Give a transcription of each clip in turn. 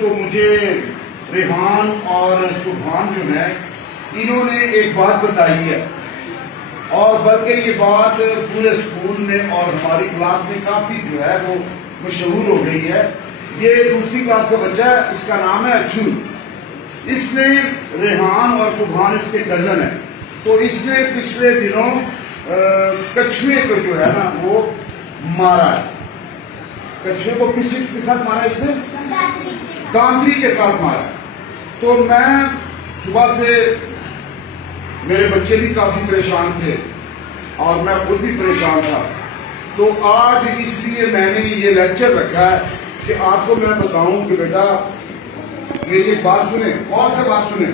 تو مجھے ریحان اور سبحان جو ہے انہوں نے ایک بات بتائی ہے، اور بلکہ یہ بات پورے اسکول میں اور ہماری کلاس میں کافی جو ہے وہ مشہور ہو گئی ہے۔ یہ دوسری کلاس کا بچہ ہے، اس کا نام ہے اچھو۔ اس نے ریحان اور سبحان اس کے کزن ہے، تو اس نے پچھلے دنوں کچھوے کو جو ہے نا وہ مارا ہے۔ کچھوے کو کس چیز کے ساتھ مارا؟ اس نے دانتری کے ساتھ مارا۔ تو میں صبح سے میرے بچے بھی کافی پریشان تھے اور میں خود بھی پریشان تھا، تو آج اس لیے میں نے یہ لیکچر رکھا ہے کہ آپ کو میں بتاؤں کہ بیٹا میری ایک بات سنیں، اور سے بات سنیں،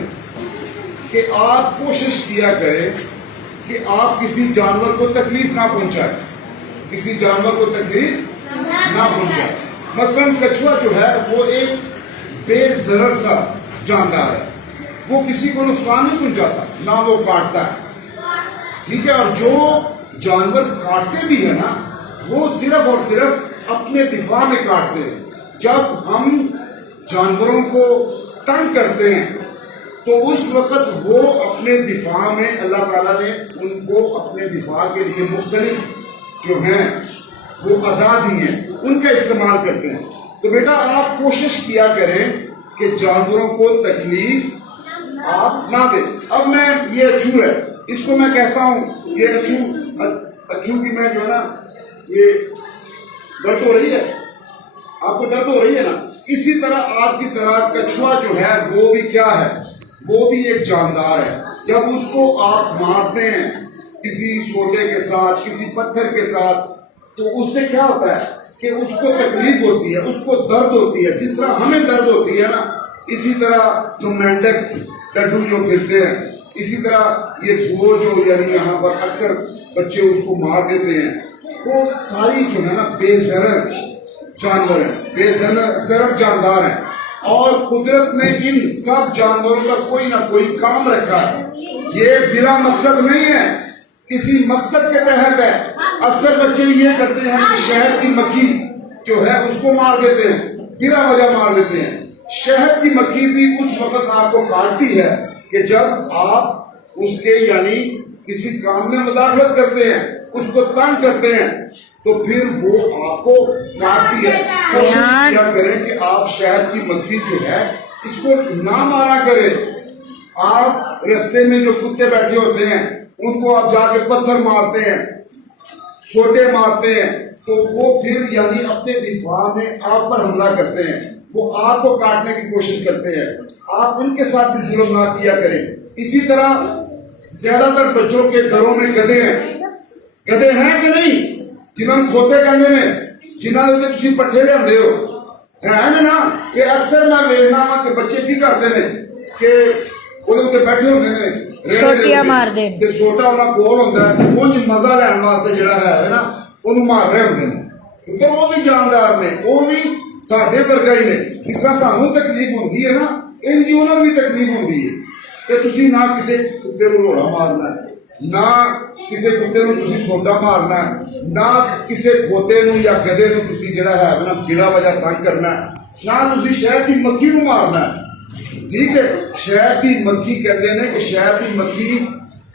کہ آپ کوشش کیا کریں کہ آپ کسی جانور کو تکلیف نہ پہنچائیں، کسی جانور کو تکلیف نہ پہنچائیں۔ مثلاً کچھوا جو ہے وہ ایک بے ضرر سا جاندار ہے، وہ کسی کو نقصان نہیں پہنچاتا، نہ وہ کاٹتا ہے، ٹھیک ہے۔ اور جو جانور کاٹتے بھی ہیں نا وہ صرف اور صرف اپنے دفاع میں کاٹتے ہیں۔ جب ہم جانوروں کو تنگ کرتے ہیں تو اس وقت وہ اپنے دفاع میں، اللہ تعالیٰ نے ان کو اپنے دفاع کے لیے مختلف جو ہیں وہ آزادی ہیں، ان کا استعمال کرتے ہیں۔ تو بیٹا آپ کوشش کیا کریں کہ جانوروں کو تکلیف آپ نہ دیں۔ اب میں یہ اچھو ہے، اس کو میں کہتا ہوں یہ اچھو کی میں جو ہے نا یہ درد ہو رہی ہے، آپ کو درد ہو رہی ہے نا، اسی طرح آپ کی طرح کچھوا جو ہے وہ بھی کیا ہے، وہ بھی ایک جاندار ہے۔ جب اس کو آپ مارتے ہیں کسی سوٹے کے ساتھ، کسی پتھر کے ساتھ، تو اس سے کیا ہوتا ہے کہ اس کو تکلیف ہوتی ہے، اس کو درد ہوتی ہے۔ جس طرح ہمیں درد ہوتی ہے نا، اسی طرح جو مینڈک ڈڈو جو پھرتے ہیں، اسی طرح یہ گو جو یعنی یہاں پر اکثر بچے اس کو مار دیتے ہیں، وہ ساری جو ہے نا بے ضرر جانور ہیں، بے ضرر جاندار ہیں، اور قدرت نے ان سب جانوروں کا کوئی نہ کوئی کام رکھا ہے۔ یہ بلا مقصد نہیں ہے، کسی مقصد کے تحت ہے۔ اکثر بچے یہ کرتے ہیں کہ شہد کی مکھی جو ہے اس کو مار دیتے ہیں، بلا وجہ مار دیتے ہیں۔ شہد کی مکھی بھی اس وقت آپ کو کاٹتی ہے کہ جب آپ اس کے یعنی کسی کام میں مداخلت کرتے ہیں، اس کو تنگ کرتے ہیں، تو پھر وہ آپ کو کاٹتی ہے۔ کوشش کیا کریں کہ آپ شہد کی مکھی جو ہے اس کو نہ مارا کریں۔ آپ رستے میں جو کتے بیٹھے ہوتے ہیں ان کو آپ جا کے پتھر مارتے ہیں، سوٹے مارتے ہیں، تو وہ پھر یعنی اپنے دفاع میں آپ پر حملہ کرتے ہیں، وہ آپ کو کاٹنے کی کوشش کرتے ہیں۔ آپ ان کے ساتھ بھی ظلم نہ کیا کریں۔ اسی طرح زیادہ تر بچوں کے گھروں میں گدھے ہیں، گدھے ہیں کہ نہیں؟ جنہوں نے کھوتے کہندے نے، جنہوں نے تسی پٹھے لے آندے ہو، ہے نا؟ کہ اکثر میں ویکھنا وا کہ بچے کی کرتے ہیں کہ وہ بیٹھے ہوتے ہیں، سوٹیاں مار دے تے سوٹا انہاں کول ہوندا ہے، اونج مزہ لین واسطے جڑا ہے نا اونوں مار رہے ہوندے نے، کیونکہ وہ بھی جاندار نے، وہ بھی ساڈے ورگا ہی نے۔ اس طرح سانوں تکلیف ہوندی ہے نا، انج انہاں نوں بھی تکلیف ہوندی ہے کہ تسی نہ کسی کتے نوں روڑا مارنا ہے، نہ کسی کتے نوں تسی سوٹا مارنا ہے، نہ کسی کھوتے نوں یا گدھے نوں تسی جڑا ہے نا بلا وجہ تنگ کرنا ہے، نہ تسی شہد کی مکھی نوں مارنا ہے، ٹھیک ہے۔ شہد کی مکھی کہتے ہیں کہ شہد کی مکھی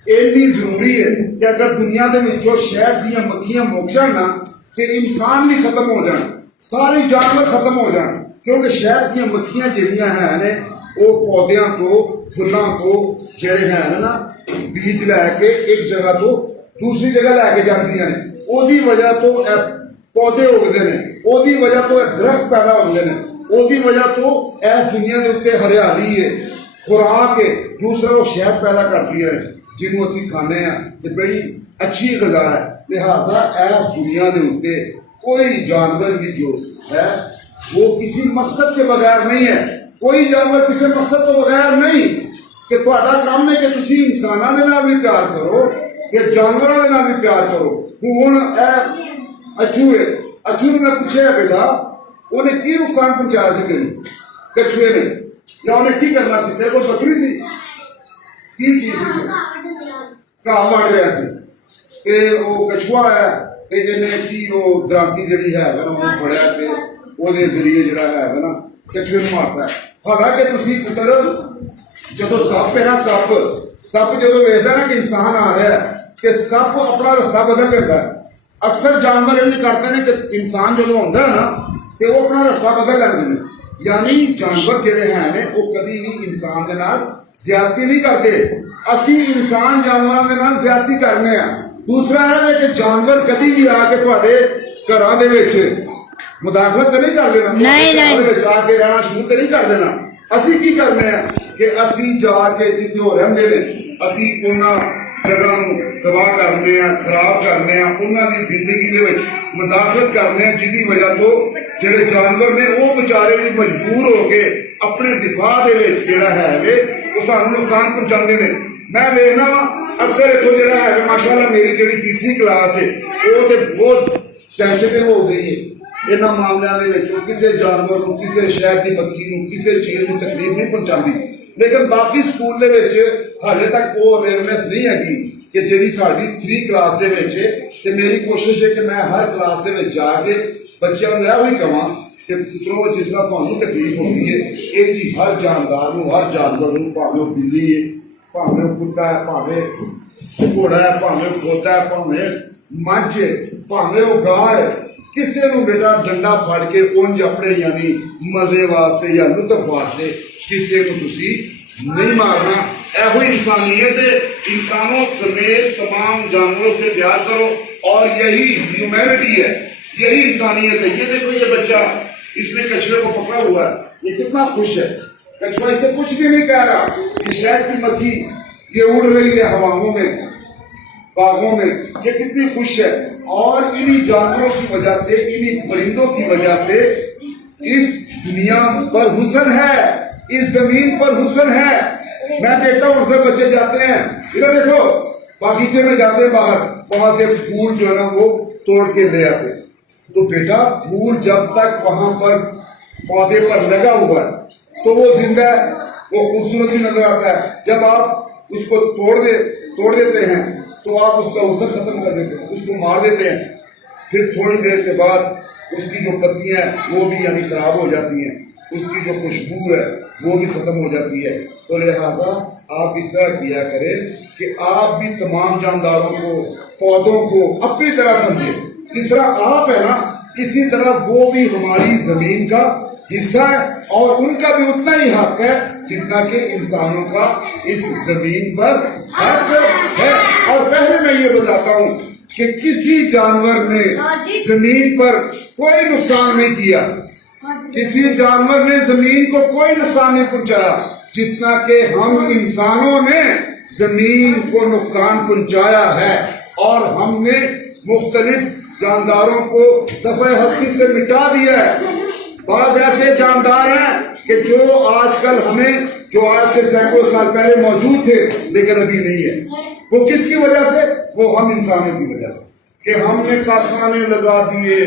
اتنی ضروری ہے کہ اگر دنیا دے وچوں شہد دیاں مکھیاں مک جان نا کہ انسان بھی ختم ہو جان، سارے جانور ختم ہو جان، کیونکہ شہد دیاں مکھیاں جڑیاں ہیں نے وہ پودیاں کو، پھلاں کو جڑے ہیں نا بیج لے کے ایک جگہ تو دوسری جگہ لے کے جاندیاں نے، او دی وجہ تو پودے اگدے نے، او دی وجہ تو درخت پیدا ہوندے نے، او دی وجہ تو اس دنیا دے اوتے ہریالی ہے، خوراک ہے۔ دوسرا وہ شہد پیدا کرتی ہے جنوں اسی کھانے ہیں، تے بڑی اچھی غذا ہے۔ لہٰذا اس دنیا دے اوتے کوئی جانور بھی جو ہے وہ کسی مقصد کے بغیر نہیں ہے، کوئی جانور کسی مقصد کے بغیر نہیں کہ تہاڈا کام ہے کہ تسی انساناں دے نال بھی پیار کرو کہ جانوراں دے نال بھی پیار کرو۔ ہن اے اچھو ہے، اچھو نے میں پوچھیا بیٹا انہیں کی نقصان پہنچایا سی تینوں کچھوے نے، یا انہیں کی کرنا سی؟ تیرے کو بکری سی کی چیز سی؟ گھاہ وڈ رہا سی کہ وہ کچھوا ہے کہ انہیں کی وہ درانتی جڑی ہے نا وہ پڑیا تے وہ دے ذریعے جڑا ہے نا کچھوے نوں مارتا ہے. حالانکہ تسی پتر جدو سپ ہے نا سپ جدو ویکھدا نا کہ انسان آ رہا ہے کہ سپ اپنا رستہ بدل لیتا ہے. اکثر جانور یہ کرتے ہیں کہ انسان جدو آتا ہے نا تو وہ اپنا رستہ بدل لیتے ہیں. یعنی جانور جڑے ہیں وہ کبھی بھی انسان کے نال زیادتی نہیں کرتے. اسی انسان جانوروں کے نال زیادتی کرنے ہیں. دوسرا ہے کہ جانور کبھی بھی آ کے تھوڑے گھراں دے وچ مداخلت تو نہیں کر دینا, آ کے رہنا شروع تو نہیں کر دینا. اسی کی کرنے ہیں کہ اسی جا کے جتنے وہ رہتے ہیں اسی انہاں جگہ تباہ کرنے ہیں, خراب کرنے ہیں, انہاں دی زندگی دے وچ مداخلت کرنے ہیں, جس کی وجہ تو جڑے جانور نے وہ بچارے بھی مجبور ہو کے اپنے دفاع دے وچ جڑا ہے وہ سانوں نقصان پہنچاندے نے. میں ویکھنا وا اکثر اتوں جڑا ہے ماشاءاللہ میری جڑی تیسری کلاس ہے وہ تے بہت سینسٹیو ہو گئی ہے انہاں معاملیاں دے وچ. کسی جانور نوں, کسی شہد دی مکھی نوں, کسی چیز نوں تکلیف نہیں پہنچاندی. لیکن باقی سکول دے وچ حالے تک وہ اویئرنیس نہیں ہے کہ جیڑی ساری 3 کلاس دے وچ تے میری کوشش ہے کہ میں ہر کلاس دے وچ جا کے بچیاں نوں یہ کہاں کہ پترو جس طرح تمہیں تکلیف ہوتی ہے یہ چیز ہر جاندار نوں, ہر جانور نوں, بھاویں وہ بلی ہے, بھاویں وہ کتا ہے, بھاویں گھوڑا ہے, بھاویں وہ کھوتا ہے, بھاویں مجھ ہے, بھاویں وہ گاہ ہے, کسی نو بیٹا ڈنڈا پھڑ کے اونج اپنے یعنی مزے واسطے یا لطف واسطے کسی نو تسی نہیں مارنا. ایہو انسانیت ہے. انسانوں سمیت تمام جانوروں سے پیار کرو اور یہی ہیومینٹی ہے, یہی انسانیت ہے. یہ دیکھو یہ بچہ اس نے کچھوے کو پکڑا ہوا ہے, یہ کتنا خوش ہے. کچھوا اسے کچھ بھی نہیں کہہ رہا. یہ شہد کی مکھی یہ اڑ رہی ہے ہواؤں میں, باغوں میں, یہ کتنی خوش ہے. اور انہی جانوروں کی وجہ سے, انہی پرندوں کی وجہ سے اس دنیا پر حسن ہے, اس زمین پر حسن ہے. میں دیکھتا ہوں اکثر بچے جاتے ہیں ادھر دیکھو باغیچے میں جاتے ہیں باہر, وہاں سے پھول جو ہے نا وہ توڑ کے لے آتے. تو بیٹا پھول جب تک وہاں پر پودے پر لگا ہوا ہے تو وہ زندہ ہے, وہ خوبصورت ہی نظر آتا ہے. جب آپ اس کو توڑ دیتے ہیں تو آپ اس کا حسن ختم کر دیتے ہیں, اس کو مار دیتے ہیں. پھر تھوڑی دیر کے بعد اس کی جو پتیاں ہیں وہ بھی یعنی خراب ہو جاتی ہیں, اس کی جو خوشبو ہے وہ بھی ختم ہو جاتی ہے. تو لہٰذا آپ اس طرح کیا کریں کہ آپ بھی تمام جانداروں کو, پودوں کو اپنی طرح سمجھیں. جس طرح آپ ہے نا اسی طرح وہ بھی ہماری زمین کا حصہ ہے اور ان کا بھی اتنا ہی حق ہے جتنا کہ انسانوں کا اس زمین پر حق ہے. اور پہلے میں یہ بتاتا ہوں کہ کسی جانور نے زمین پر کوئی نقصان نہیں کیا, کسی جانور نے زمین کو کوئی نقصان نہیں پہنچایا جتنا کہ ہم انسانوں نے زمین کو نقصان پہنچایا ہے. اور ہم نے مختلف جانداروں کو صفحہ ہستی سے مٹا دیا ہے. بعض ایسے جاندار ہیں کہ جو آج کل ہمیں, جو آج سے سینکڑوں سال پہلے موجود تھے لیکن ابھی نہیں ہے. وہ کس کی وجہ سے؟ وہ ہم انسانوں کی وجہ سے کہ ہم نے کارخانے لگا دیے,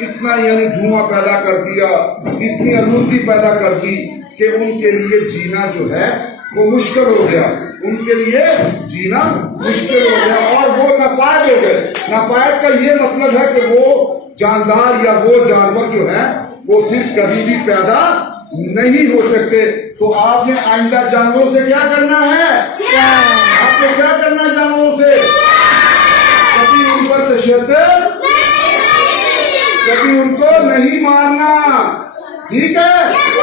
اتنا یعنی دھواں پیدا کر دیا, اتنی آلودگی پیدا کر دی کہ ان کے لیے جینا جو ہے وہ مشکل ہو گیا, ان کے لیے جینا مشکل ہو گیا اور وہ ناپائید ہو گئے. ناپائید کا یہ مطلب ہے کہ وہ جاندار یا وہ جانور جو ہے وہ پھر کبھی بھی پیدا نہیں ہو سکتے. تو آپ نے آئندہ جانوروں سے کیا کرنا ہے؟ آپ نے کیا کرنا ہے جانوروں سے؟ کبھی ان پر تشدد, کبھی ان کو نہیں مارنا, ٹھیک ہے.